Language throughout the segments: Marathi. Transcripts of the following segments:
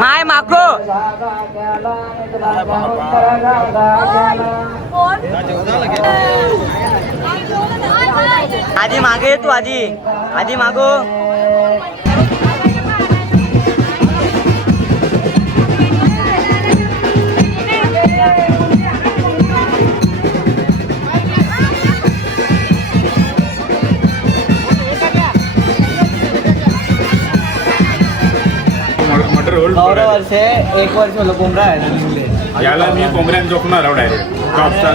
माय माको आधी मागे तू आधी मागो वर्ष 1 वर्ष मला कोंबडा आहे याला मी कोंबड्यान झोपणार आहो डायरेक्ट टॉपचा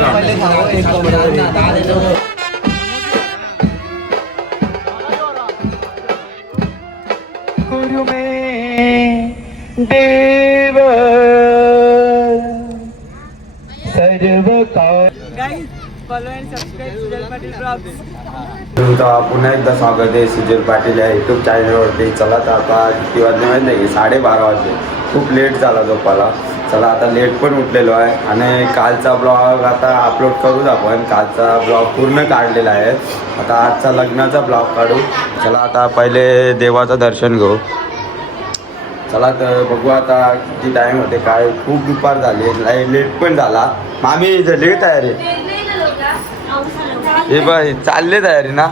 गुरु में देव सर्व गाइस फॉलो एंड सबस्क्राइब सुजल पाटील ब्लॉग्स. तुमचं पुन्हा एकदा स्वागत आहे सुजल पाटील या यूट्यूब चॅनलवरती. चला तर आता किती वाजले माहीत नाही, 12:30 वाजले. खूप लेट झाला झोपायला. चला आता लेट पण उठलेलो आहे आणि कालचा ब्लॉग आता अपलोड करूच आपण. कालचा ब्लॉग पूर्ण काढलेला आहे. आता आजचा लग्नाचा ब्लॉग काढू. चला आता पहिले देवाचं दर्शन घेऊ. चला तर बघू आता किती टाईम होते काय. खूप दुपार झाली, लेट पण झाला. मामी झाली तयारी? हे बाई चालले तयारी ना.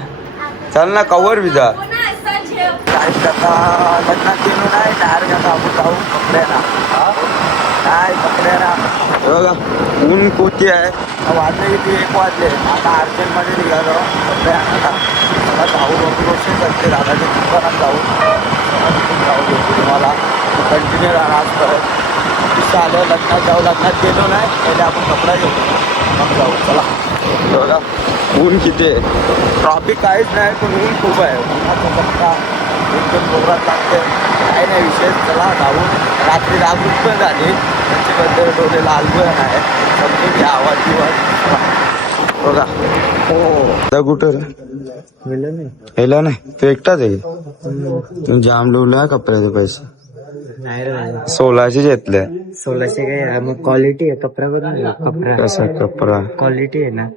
चल ना कवर विजा काय करता. लग्नात गेलो नाही डायरेक्ट आता आपण जाऊ कपड्याला. काय कपड्याला बघा ऊन कोती आहे. वाजले किती 1 वाजले. आता अर्जंटमध्ये निघालो कपडे आता. मला जाऊ रोशन करते दादाच्या दुकानात जाऊ भेटू तुम्हाला. कंटिन्यू राहणार परत तिथं आलं लग्नात जाऊ. लग्नात गेलो नाही पहिले आपण कपडा घेऊ मग जाऊ. चला बघा ऊन किती आहे. ट्रॉफिक काहीच नाही पण ऊन खूप आहे. उन्हाचा कपडा एकदम जोरात लागते. काही नाही विशेष. चला जाऊ. रात्री जागृत पण झाली त्याच्याबद्दल डोळे लाल पण आहे. समजून घ्या आवाज बिवाज बघा. हो कुठं हेला नाही तो एकटाच आहे. तुम्ही जाम डोला कपड्याचे पैसे 1600 घेतले. 1600 काय मग क्वालिटी आहे कपडा बघ. कपडा कसा कपडा क्वालिटी आहे ना.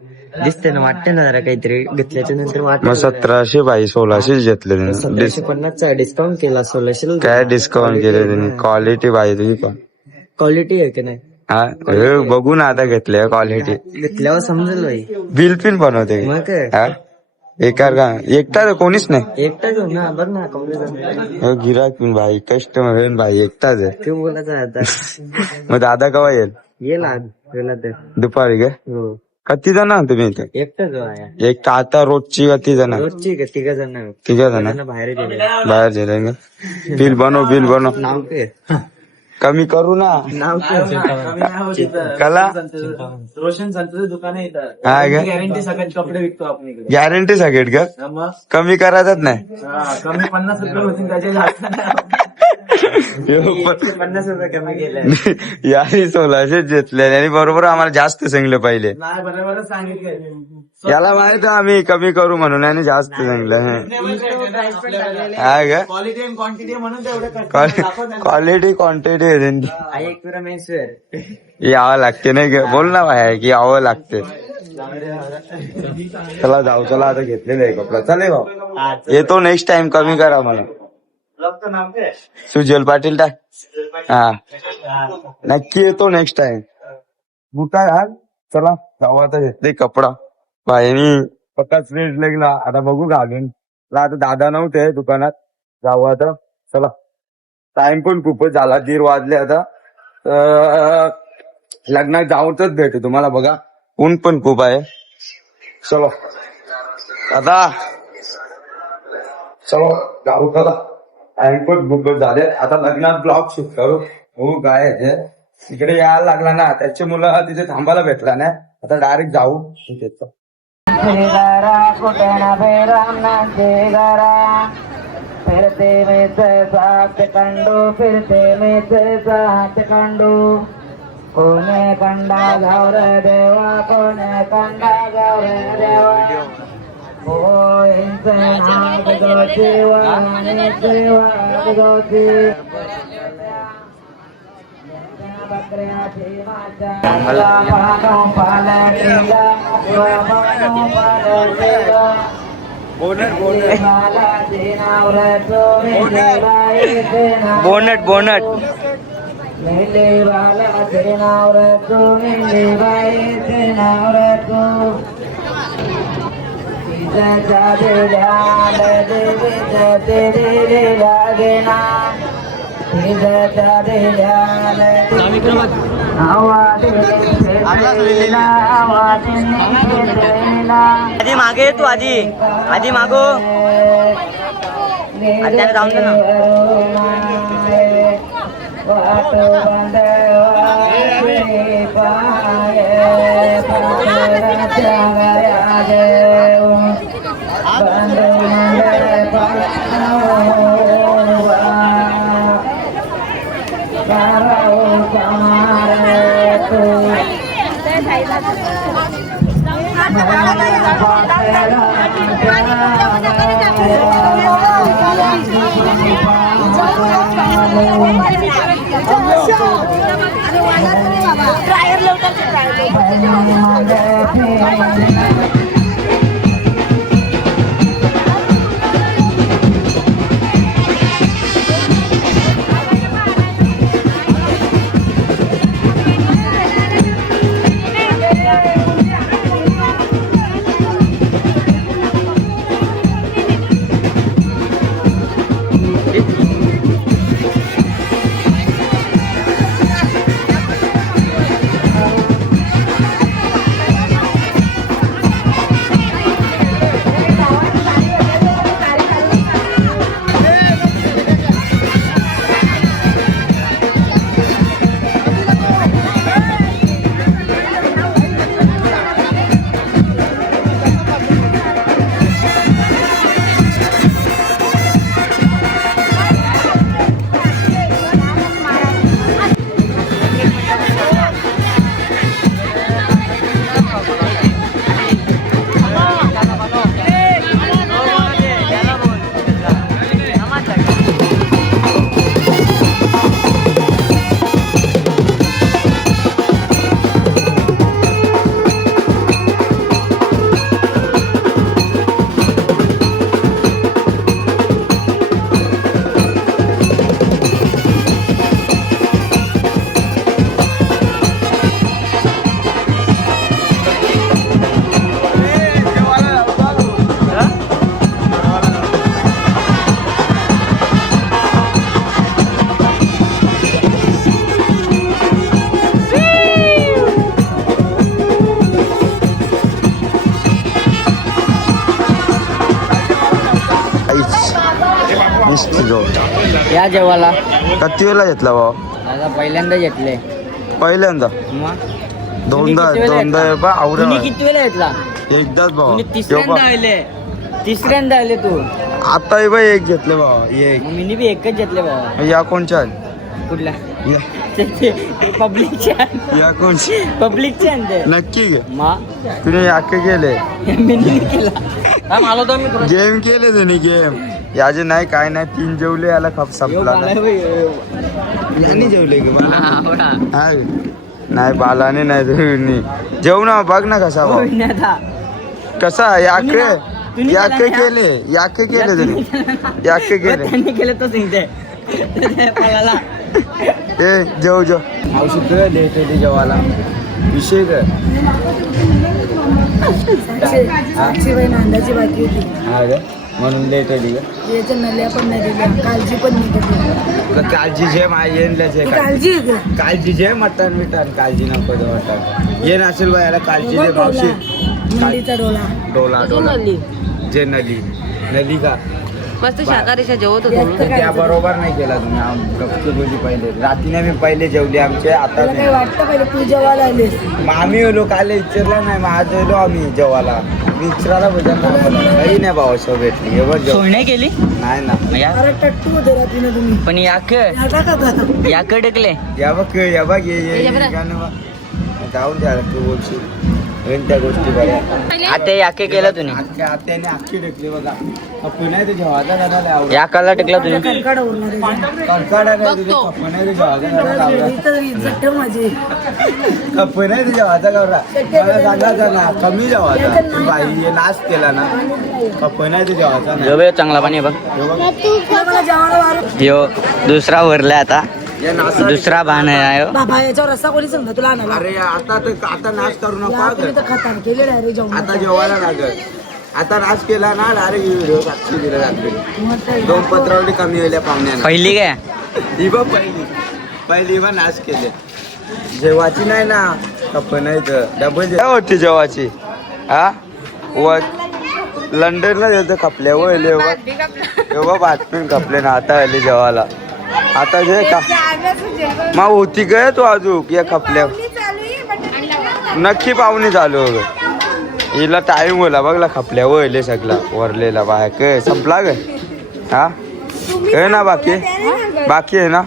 दिसते ना वाटते ना जरा काहीतरी घेतल्याच्या नंतर वाटत. मग 1700 बाई 1600 घेतले 1750 डिस्काउंट केला. 1600 काय डिस्काउंट केले त्यांनी. क्वालिटी बाई तुझी पण क्वालिटी आहे की नाही. हा बघू ना आता घेतले क्वालिटी. घेतल्यावर समजेल बाई. बिल पिन बनवते मग काय हा एकार का एकटाच कोणीच नाही. एकटाच हो ना. बघ ना कपडे गिराक पिन भाई कस्टमर भाई एकटाच आहे. ते बोलायचं आता. मग दादा केव्हा येईल आज गेला तर दुपारी काय. हो किती जण आहात तुम्ही इथे. एकटाच आहे. एक आता रोजची किती जण. रोजची का 3 जण. 3 जण बाहेर गेले. बाहेर गेले का. बिल बनव नाव काय कमी करू ना. नाव कला रोशन संतचं दुकान आहे इथं. हा का गॅरंटी सगळ्यात कपडे विकतो आपण इकडे. गॅरंटी सगळेट का. मग कमी करायचंच नाही. कमी 50 रुपये होतील त्याचे. 50 रुपये कमी केले. याही 1600 घेतले आणि बरोबर आम्हाला जास्त सांगले पहिले. नाही बरोबरच सांगितलं. याला माहित आहे आम्ही कमी करू म्हणून आणि जास्त सांगलं. हा का क्वालिटी अँड क्वांटिटी म्हणून तेवढं क्वालिटी क्वांटिटी एक मेन्सवेअर यावं लागते नाही का. बोल ना बाहेर की यावं लागते. चला जाऊ. चला आता घेतलेलं आहे कपडा. चालेल भाऊ येतो नेक्स्ट टाइम कमी करा मला. सुजल पाटील टाक. हा नक्की येतो नेक्स्ट टाइम. बुटा घाल. चला जाऊ आता घेतले कपडा. बाईनी पक्काच रेट लागला. आता बघू घालून. आता दादा नव्हते दुकानात. जाऊ आता. चला टाइम पण खूपच झाला. 1:30 वाजले. आता लग्नात जाऊनच भेटू तुम्हाला. बघा ऊन पण खूप आहे. चलो आता चलो जाऊ. चला टाइम पण खूपच झाले. आता लग्नात ब्लॉग शूट करू. हो काय तिकडे यायला लागला ना त्याची मुलं तिथे थांबायला भेटला ना. आता डायरेक्ट जाऊ तिथे. फिरते में सात कंडू फिरते में सात कंडू. कोणे कंडा गौर देवा कोणे कंडा गौर देवा. हो नाग दोची वाणी वागदोची. बकऱ्याची माझ्या पालटीला पालटीला बोनट बोनट बोनट आधी मागे तू आधी आधी मागो आधी त्याला जाऊन दे ना या जेवायला किती वेळा घेतला भाऊ आता पहिल्यांदा घेतले पहिल्यांदा मग दोनदा बा आवरा तुम्ही किती वेळा घेतला एकदाच भाऊ तुम्ही तिसऱ्यांदा आले तिसऱ्यांदा आले तू आता बाई एक घेतले भाऊ एक मग मी बी एकच घेतले बाबा या कोणच्या कुठला या पब्लिकच्या या कोणची पब्लिकच्या नक्की गे मा तुम्ही याके केले मी नाही केला मला तो मी गेम केले तुम्ही गेम याचे नाही काय नाही 3 जेवले याला खप संपला नाही जेवले की मला हा नाही बालाने नाही तुम्ही जेवू ना बघ ना कसा भाऊ कसा याके केले तुम्ही याके केले त्यांनी केलं तो सिंगते ए जेव औषध लेट होते जेवायला विषय काय अंदाची बाकी होती हा का म्हणून लेट होती का याच्या नल्या पण नाही दिल्या काळजी पण नाही घेतली. तुला काळजी जे येईलच ती काळजी आहे का? काळजी जे मटण बिटन काळजी नको दे मटण ये नसेल बा याला काळजी दे मावशी मुंडीचा डोला डोला जे नली का मस्त शाकाहारीच्या जेवत होतो जास्त त्या खायचं. बरोबर नाही केला तुम्ही गप्पी बोली पहिले रात्रीने मी पहिले जेवले आमचे आता तुला काही नाही. वाटतं पहिले तू जेवायला आलीस मग आम्ही लोक आले विचारलं नाही मग आज गेलो आम्ही जेवायला मी विचारायला भजन काही नाही भाऊ शो भेटली एवढं जेव सोडणे केली नाही ना अरे टट्टू होते रात्रीने तुम्ही पण याक टाका याकडे टेकले या बघ ये ये बरं. गाणं बघ. जाऊन द्या तू बोलशील त्या गोष्टी बऱ्या आता याके केला तुम्ही आत्याने अख्खी टेकली बघा पुन्हा ते जेवायला करायला आवडत याकाला टेकला तुम्ही कडकड होणार आहे. कणकाडा नाही तुझे कपण्या ते जेवायला करायला आवडत इथं इज्जत ठेव माझी. कपण्या ते जेवायचा करा मला सांगायचं ना कमी जेवायचा बाई नाश केला ना कपण्या ते जेवायचा ना जो चांगला पाणी आहे बघ तुला मला जेवायला वाढ. यो दुसरा वरला आता या नासा दुसरा बाण आहे बाबा याच्यावर रस्ता कोणी समजा तुला आणायला. अरे आता नाश करू नका तुम्ही तर खतान केलेलं आहे रे जेवण. आता जेवायला लागत आता नाश केला ना डायरेक्ट व्हिडिओ साक्षी दिला रात्री 2 पत्रावली कमी होईल पाहुण्याला पहिली काय ही बघ पहिली बघ नाश केले जेवाची नाही ना आपण नाही तर डबल होती जेवाची हा व लंडनला गेलं खपल्या वळले एवढं बातमी खपले ना आता आले जेवायला आता जे का मग होती काय तू अजून या खपल्या नक्की पाहुणे चालू हिला टाइम होला बघला खपल्या वळले सगळा वरलेला बाहेर काय संपला ग हा हे ना बाकी आहे ना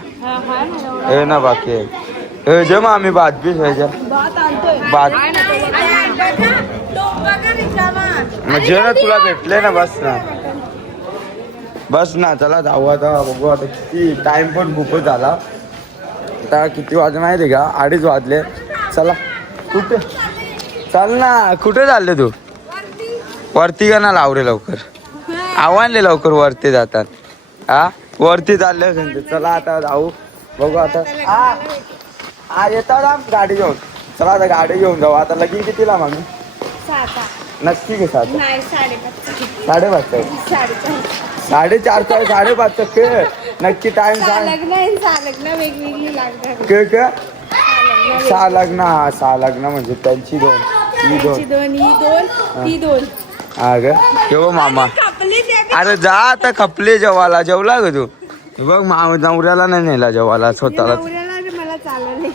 हे ना बाकी आहे हे मग आम्ही भात बी खायच्या भात म्हणजे ना तुला भेटले ना बस ना चला जाऊ आता बघू आता किती टाइम पण खूपच झाला आता किती वाजले माहिती आहे का 2:30 वाजले चला कुठे चल ना कुठे चालले तू वरती का ना लावरे लवकर आव्हानले लवकर वरती जातात हा वरती चालले चला आता जाऊ बघू आता हा येतात गाडी घेऊन चला आता गाडी घेऊन जाऊ आता लगीन कितीला मामी नक्की घे 5:30 5:30 नक्की टाइम सांग के 6 लग्न म्हणजे त्यांची 2 हा ग केव्हा मामा अरे जा आता खपले जेवायला जेवला ग तू बघ नवऱ्याला नाही नेला जेवायला स्वतःला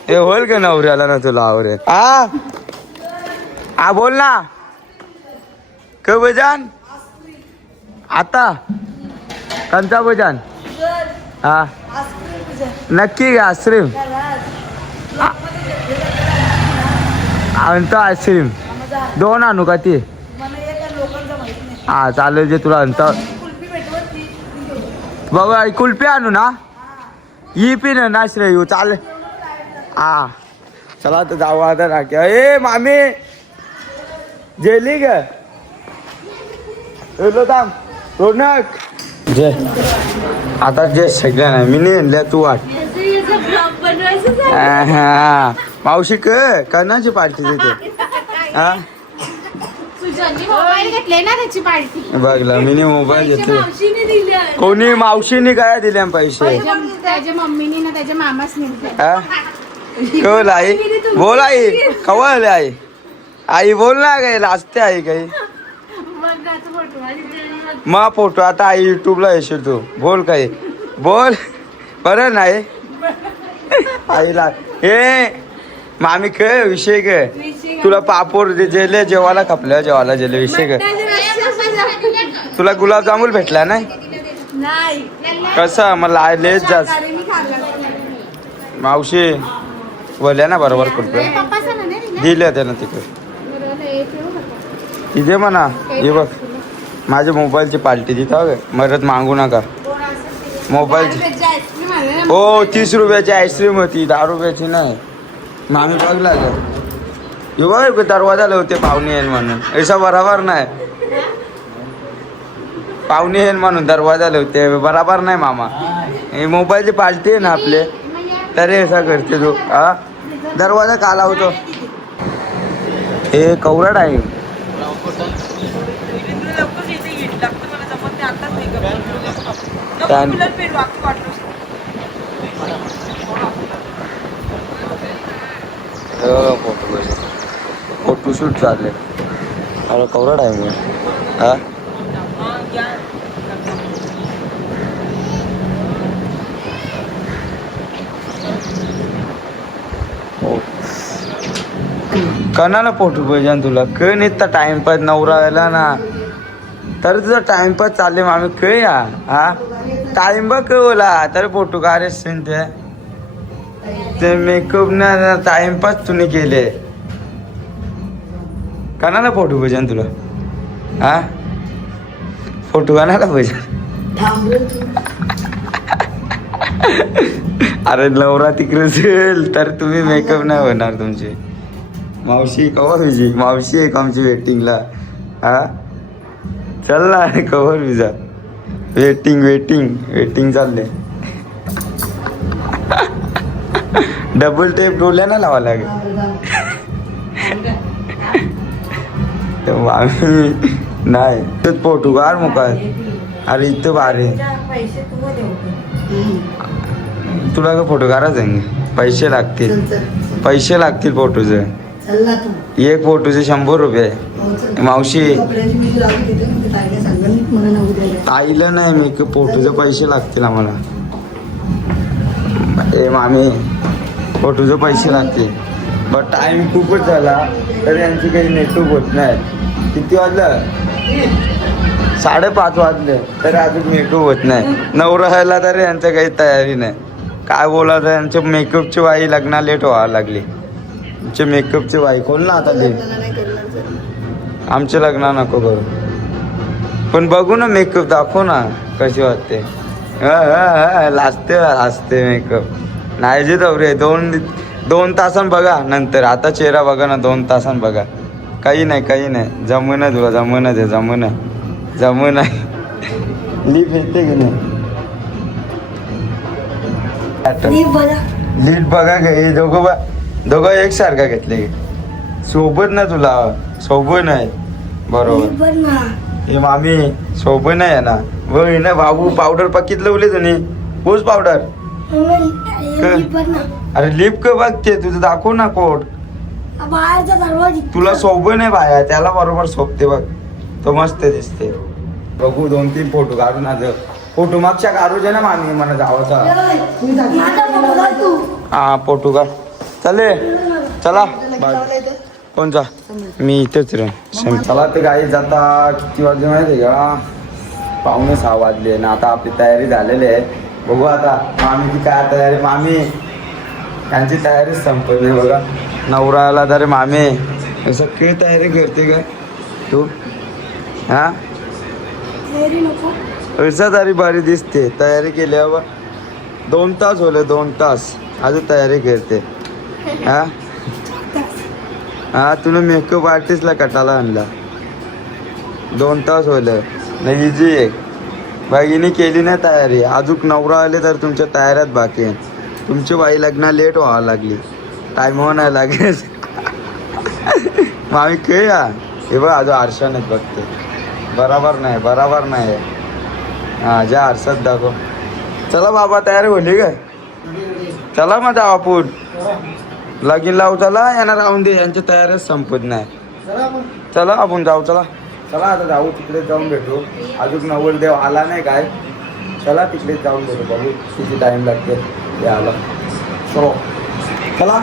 हे होईल का नवऱ्याला ना तुला आवरेल हा बोल ना क बजान आता कंचा बजान हा नक्की का आईस्क्रीम आणतो आईस्क्रीम 2 आणू का ती हा चालेल जे तुला आणतो बघू कुल्फी आणू ना ही पी ना श्रेयू चालेल हा चला तर जाऊ आता राख्या ए मामी जेली ग थांब रोनक जे आता जे सगळ्या नाही मी नाही तू वाट हा मावशी कणाची पार्टी देते हा बघला मी मोबाईल घेतो कोणी मावशीने काय दिले पैसे त्याच्या मम्मीने ना त्याच्या मामाच कळ आई बोल आई कवळ आई बोल ना काही लाजते आई काही मग फोटो आता आई युट्यूबला येशील तू बोल काही बोल बरं नाही आईला हे मामी काय विषय काय तुला पापोर जेले जेवायला खपल्या जेवायला जेले विषय काय तुला गुलाबजामुन भेटला नाही कसं मला लेच जास्त मावशी बोलल्या ना बरोबर करतो दिले त्यानं तिकडे तिथे म्हणा हे बघ माझ्या मोबाईलची पार्टी तिथं मदत मागू नका मोबाईलची हो 30 रुपयाची आईस्क्रीम होती 10 रुपयाची नाही मामी बघला हे बघ दरवाजा लावते पाहुणे येईल म्हणून ऐसा बरोबर नाही पाहुणे येईल म्हणून दरवाजा लावते बरोबर नाही मामा हे मोबाईलची पार्टी आहे ना आपले तरी असा करते तू हा दरवाजा का लावतो हे कवरड आहे फोटोशूट चालले अरे कवरड आहे मी हा कणाला फोटो पाहिजे तुला क नेता टाइमपास नवरा आला ना तर तुझा टाइमपास चालले मामी क या हा टाइम बघ बोला तर फोटो का रे ते मेकअप ना टाइमपास तुम्ही केले कणाला फोटो पाहिजे तुला हा फोटो कणाला पाहिजे अरे नवरा तिकडे असेल तर तुम्ही मेकअप नाही होणार तुमची मावशी कवर विजी मावशी आहे का आमची वेटिंगला हा चल ना कवर विजा वेटिंग चालले डबल टेप डोल्या ना लावा लागेल मामी नाही तर फोटो काढ मुखात अरे इथं बारे तुला का फोटो काढायचं आहे पैसे लागतील फोटोचे एक फोटोचे 100 रुपये मावशी आईला नाही मी फोटोचे पैसे लागतील आम्हाला ए मामी फोटोचे पैसे लागतील बट टाइम खूपच झाला तर यांची काही नेटवर्क होत नाही किती वाजलं 5:30 वाजले तरी अजून मेकअप होत नाही नवरा व्हायला तरी यांचं काही तयारी नाही काय बोलायचं यांच्या मेकअपची बाई लग्न लेट व्हायला लागली आमचे मेकअपची बाई खोल ना आता लेट आमचे लग्न नको करू पण बघू ना मेकअप दाखव ना कशी वाटते लाजते मेकअप नाही जे दौरे 2 तासान बघा नंतर आता चेहरा बघा ना 2 तासान बघा काही नाही जमून तुला जमून लिप येते की नाही लीट बघा हे दोघं एकसारखा घेतले सोबत ना तुला सोबत नाही बरोबर हे मामी सोबत नाही आहे ना बघ ना बाबू पावडर पकीत लावले तुम्ही पोच पावडर अरे लिप का बघते तुझं दाखव ना कोट तुला सोबत नाही बाया त्याला बरोबर सोबते बघ तो मस्त दिसते बघू 2-3 फोटो काढून आज फोटो मागच्या काढू दे ना मामी मला जावाचा हा फोटो काढ चला कोणचा मी इथेच रे चला तर गाई जाता किती वाजले माहिती का 5:45 वाजले ना आता आपली तयारी झालेली आहे बघू आता मामीची काय तयारी मामी यांची तयारीच संपली बघा नवराला तर मामी सगळी तयारी करते काय तू हा असा तरी भारी दिसते तयारी केल्यावर 2 तास होले 2 तास अजून तयारी करते हा तुला मेकअप आर्टिस्टला कटाला आणला 2 तास होले नाही इझी आहे बाईने केली नाही तयारी अजून नवरा आले तर तुमच्या तयाऱ्यात बाकी आहे तुमची बाई लग्न लेट व्हावं लागली टाइम नाही लागेल मामी काय हे बघ अजून आरशानेच बघते बराबर नाही हा ज्या आरशात दाखव चला बाबा तयारी होली काय चला मग जाऊ आपण लगीन लावू चला यांना राहून दे यांच्या तयारीच संपत नाही चला आपण जाऊ चला आता जाऊ तिकडे जाऊन भेटू अजून नवरदेव आला नाही काय चला तिकडे जाऊन भेटू बघू किती टाइम लागते ते आला चला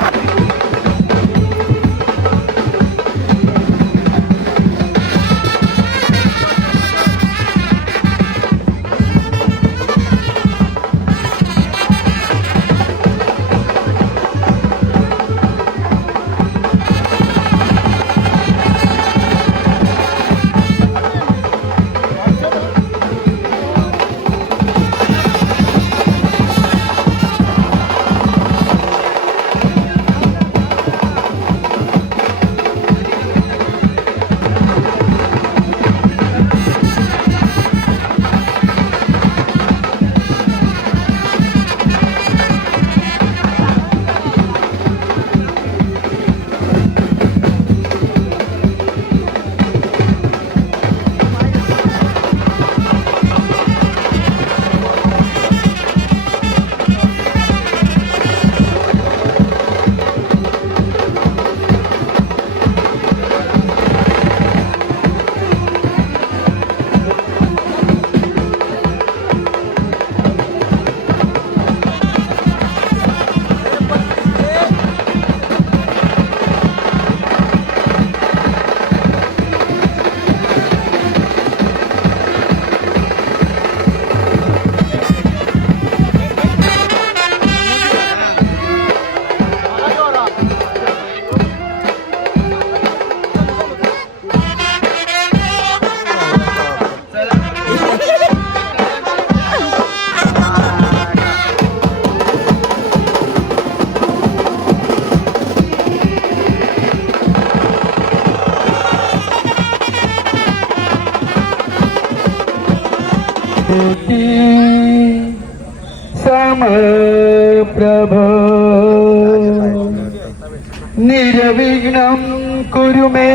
प्रभो निर्विघ्नं कुरु मे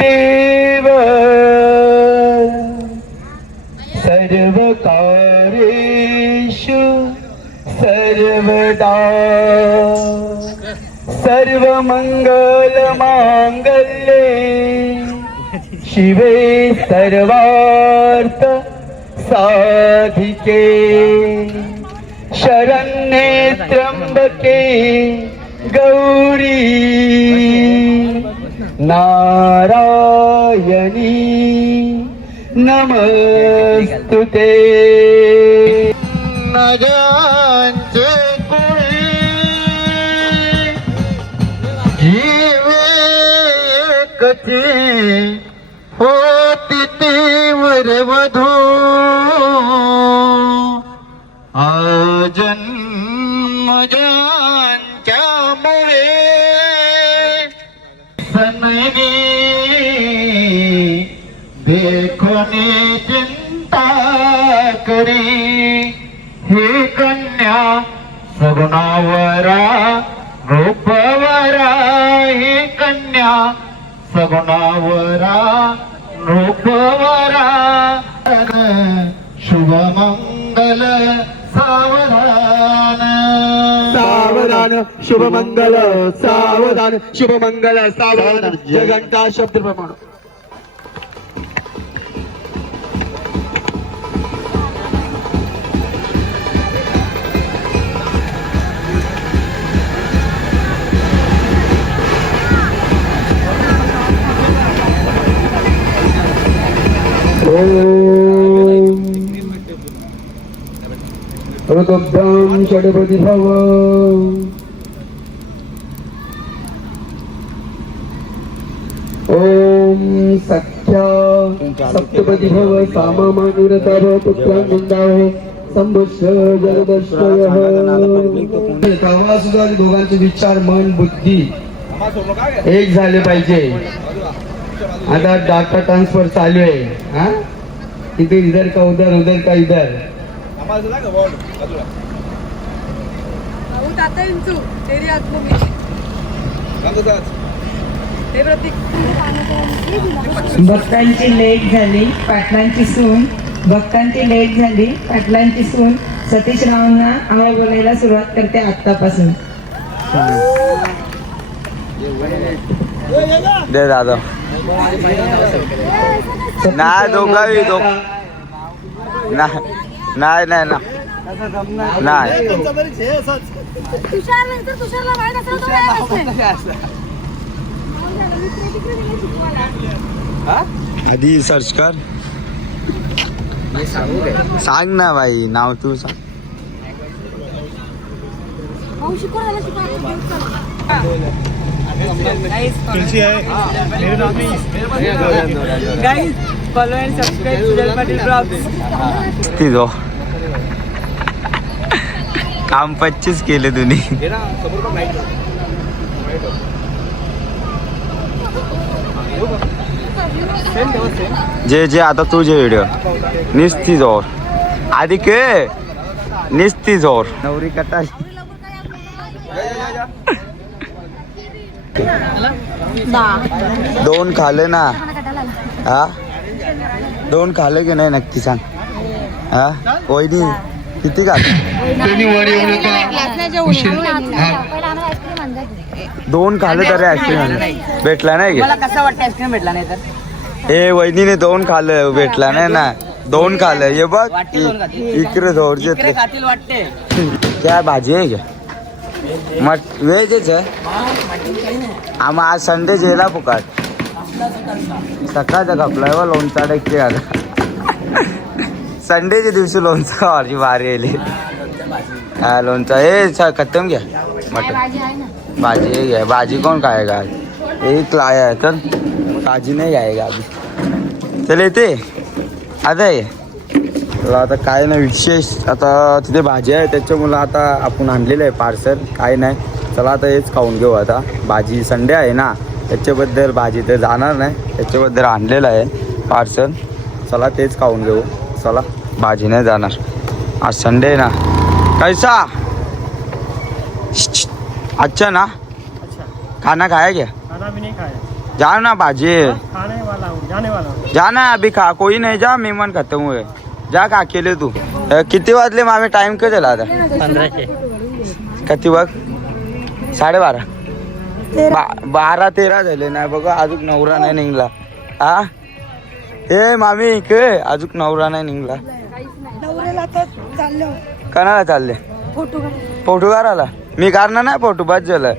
देव सर्वकार्येषु सर्वदा सर्वमङ्गलमाङ्गल्ये शिवे सर्वार्थ साधिके शरण्ये त्र्यंबके गौरी नारायणी नमस्तुते नजांचे कुळी जीवे कथे होती तीव्र वधू जन्मजांच्या मुळे सनगी देखोनी चिंता करी हे कन्या सगुणावरा रूपवरा हे कन्या सगुणावरा रूपवरा शुभमंगल सावधान सावधान शुभमंगल सावधान शुभमंगल सावधान जय घंटा शब्द प्रमाण ऋतुभ्यां षड्पदी भव ॐ सख्या सप्तपदी भव सामामानुरता भव पुत्रां गुंडाव संभुष्य जलदर्शयः तेव्हा सुद्धा दोघांचे विचार मन बुद्धी एक झाले पाहिजे आता डाटा ट्रान्सफर चालू आहे हा इथे इधर का उधर उधर का इधर भक्तांची लेट झाली पाटलांची सून भक्तांची लेट झाली पाटलांची सून सतीश रावांना आवाज बोलायला सुरुवात करते आत्तापासून दे दादा नाही दोघावी नाही नाही नाही नाही आधी सर्च कर सांग ना भाई नाव तू सांग तिथं काम 25 केले तुम्ही जे जे आता तुझे व्हिडिओ निस्ती जोर आधी के निस्ती जोर नवरी कटा दोन खाले ना हा दोन खाले की नाही नक्की सांग हा वहिनी किती खाले दोन खाले तरी आईस्क्रीम भेटला नाही कसं वाटतं आईस्क्रीम भेटला नाही तर ए वहिनीने दोन खाल्लं भेटला नाही ना दोन खाल्लं हे बघ इकडे जोरचे वाटते काय भाजी आहे का मट व्हेजच आहे आम्हा आज संडे जेला फुकाट सकाळचा कपलाय व लोणचा डेक्के आला संडेच्या दिवशी लोणचा भाजी भारी येईल हा लोणचा हे खतम घ्या मटन भाजी घ्या भाजी कोण खायगा एक लाया आहे तर भाजी नाही घ्यायगा अभी चल येते आता ये आता काय नाही विशेष आता तिथे भाजी आहे त्याच्यामुळं आता आपण आणलेलं आहे पार्सल काय नाही चला आता हेच खाऊन घेऊ आता भाजी संडे आहे ना त्याच्याबद्दल भाजी तर जाणार नाही त्याच्याबद्दल आणलेलं आहे पार्सल चला तेच खाऊन घेऊ चला भाजी नाही जाणार आज संडे आहे ना कैसा अच्छा ना खाना खाया क्या खाना भी नहीं खाया, जाओ ना बाजी खाने वाला हूँ, जाने वाला हूँ। जाना अभी खा कोई नहीं जा मेहमान खत्म हुए जा का अकेले तू किती वाजले मामी टाइम किती झाला आता 1500. किती बघ 12:30 12-13 झाले नाही बघा अजून नवरा नाही निघला हा ए मामी के अजून नवरा नाही निघला नवऱ्याला तर चाललो कणाला चालले फोटो फोटो काढायला मी काढणार नाही फोटो बस झालं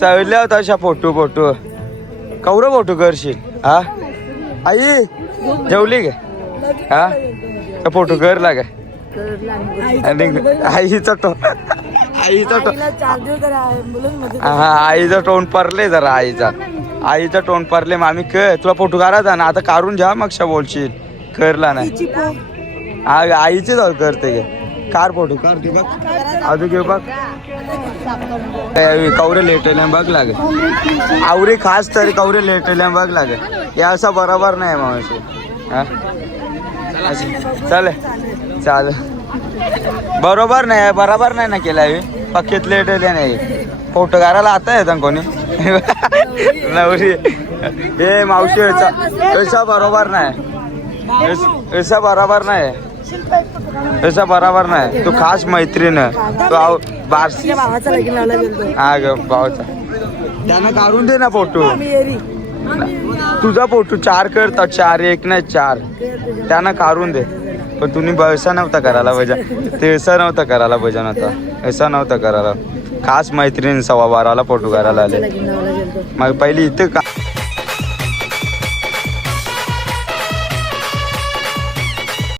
चढल्या होता अशा फोटो कवरं फोटो करशील हा आई जेवली गे हा फोटो कर लागे आईचा तो हा आईचा टोन परले जरा आईचा टोन परले मामी कर तुला फोटो काढायचा ना आता काढून जा मग बोलशील करला नाही हा आईचे जाऊ करते गे कार फोटो काढते बघ अजून घेऊ बघ कवरे लेटेल बघ लागे आवरी खास तरी कवरे लेटेल बघ लागे हे असं बरोबर नाही मावशी हा चालेल चालेल बरोबर नाही ना केला पक्केत लेटेल नाही फोटो काढायला आता येतं कोणी नवरी हे मावशी ऐसा बरोबर नाही ऐसा बरोबर नाही तू खास मैत्रीण तू बारशी भावाचा लगीन लावला गेलो हा ग भावाचा त्यानं काढून दे ना फोटो तुझा फोटो 4 करता 4 1 नाही 4 त्यानं काढून दे पण तुम्ही ऐसा नव्हता करायला पाहिजे ते ऐसा नव्हता करायला पाहिजे नव्हता ऐसा नव्हता करायला खास मैत्रीण 12:15 फोटो करायला आले मग पहिली इथं का